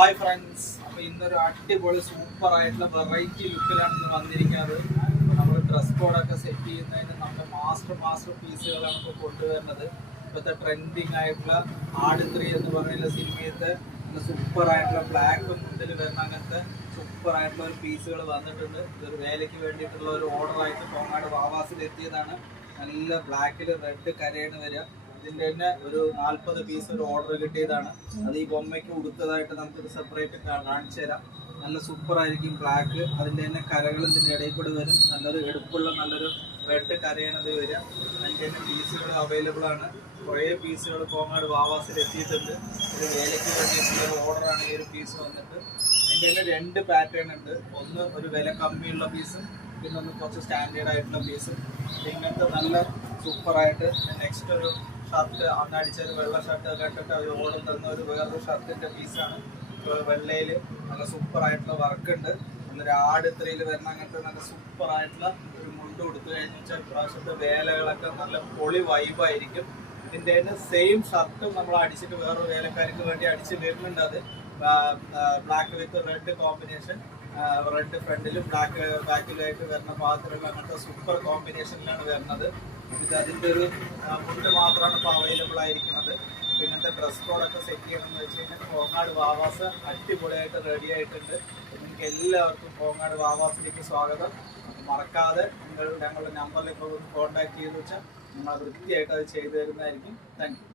Hi friends, അപ്പോൾ ഇന്നൊരു അടിപൊളി സൂപ്പർ ആയിട്ടുള്ള വെറൈറ്റി ലുക്കിലാണ് ഇന്ന് വന്നിരിക്കുന്നത്. നമ്മൾ ഡ്രസ് കോഡൊക്കെ സെറ്റ് ചെയ്യുന്നതിന് നമ്മുടെ മാസ്റ്റർ പീസുകളാണ് ഇപ്പോൾ കൊണ്ടുവരുന്നത്. ഇപ്പോഴത്തെ ട്രെൻഡിങ് ആയിട്ടുള്ള ആട് 3 എന്ന് പറയുന്ന സിനിമയത്തെ നല്ല സൂപ്പർ ആയിട്ടുള്ള ബ്ലാക്ക് മുണ്ടിൽ വരുന്ന അങ്ങനത്തെ സൂപ്പർ ആയിട്ടുള്ള ഒരു പീസുകൾ വന്നിട്ടുണ്ട്. ഇതൊരു വേലയ്ക്ക് വേണ്ടിയിട്ടുള്ള ഒരു ഓർഡറായിട്ട് കോങ്ങാട് വാവാസിൽ എത്തിയതാണ്. നല്ല ബ്ലാക്കിൽ റെഡ് കരയാണ് വരിക. ഇതിൻ്റെ തന്നെ ഒരു 40 പീസ് ഒരു ഓർഡർ കിട്ടിയതാണ്. അത് ഈ ബൊമ്മയ്ക്ക് കൊടുത്തതായിട്ട് നമുക്കിത് സെപ്പറേറ്റ് കാണിച്ചു തരാം. നല്ല സൂപ്പർ ആയിരിക്കും ബ്ലാക്ക്. അതിൻ്റെ തന്നെ കരകൾ ഇതിൻ്റെ ഇടയിൽ കൂടെ വരും. നല്ലൊരു എടുപ്പുള്ള നല്ലൊരു റെഡ് കരയാണ് ഇത് വരിക. അതിൻ്റെ തന്നെ പീസുകൾ അവൈലബിൾ ആണ്. കുറേ പീസുകൾ കോങ്ങാട് വാവാസിൽ എത്തിയിട്ടുണ്ട്. ഒരു വേലയ്ക്ക് വേണ്ടിയിട്ടുള്ള ഒരു ഓർഡറാണ് ഈ ഒരു പീസ് വന്നിട്ട്. അതിൻ്റെ തന്നെ 2 പാറ്റേൺ ഉണ്ട്. ഒന്ന് ഒരു വില കമ്മിയുള്ള പീസും പിന്നെ ഒന്ന് കുറച്ച് സ്റ്റാൻഡേർഡ് ആയിട്ടുള്ള പീസും. ഇങ്ങനത്തെ നല്ല സൂപ്പറായിട്ട് നെക്സ്റ്റ് ഒരു ഷർട്ട് അന്ന് അടിച്ചൊരു വെള്ള ഷർട്ട് കണ്ടിട്ട് അവർ ഓർഡർ തന്ന ഒരു വേറൊരു ഷർട്ടിൻ്റെ പീസാണ്. വെള്ളയിൽ നല്ല സൂപ്പറായിട്ടുള്ള വർക്ക് ഉണ്ട്. നല്ലൊരു ആട് 3 വരുന്ന അങ്ങനത്തെ നല്ല സൂപ്പറായിട്ടുള്ള ഒരു മുണ്ട് കൊടുത്തു കഴിഞ്ഞു വെച്ചാൽ പ്രാവശ്യത്തെ വേലകളൊക്കെ നല്ല പൊളി വൈബായിരിക്കും. ഇതിൻ്റെ തന്നെ സെയിം ഷർട്ടും നമ്മൾ അടിച്ചിട്ട് വേറൊരു വേലക്കാർക്ക് വേണ്ടി അടിച്ച് വരുന്നുണ്ട്. അത് black with red combination, red ഫ്രണ്ടിലും ബ്ലാക്ക് ബാക്കിലായിട്ട് വരുന്ന പാത്രങ്ങൾ അങ്ങനത്തെ സൂപ്പർ കോമ്പിനേഷനിലാണ് വരുന്നത്. ഇത് അതിൻ്റെ ഒരു മുണ്ട് മാത്രമാണ് ഇപ്പോൾ അവൈലബിൾ ആയിരിക്കുന്നത്. ഇങ്ങനത്തെ ഡ്രസ് കോഡൊക്കെ സെറ്റ് ചെയ്യണമെന്ന് വെച്ച് കഴിഞ്ഞാൽ കോങ്ങാട് വാവാസ് അടിപൊളിയായിട്ട് റെഡി ആയിട്ടുണ്ട്. നിങ്ങൾക്ക് എല്ലാവർക്കും കോങ്ങാട് വാവാസിലേക്ക് സ്വാഗതം. മറക്കാതെ ഞങ്ങളുടെ നമ്പറിലേക്ക് കോൺടാക്ട് ചെയ്ത് വെച്ചാൽ നിങ്ങൾ വൃത്തിയായിട്ട് അത് ചെയ്തു തരുന്നതായിരിക്കും. Thank you.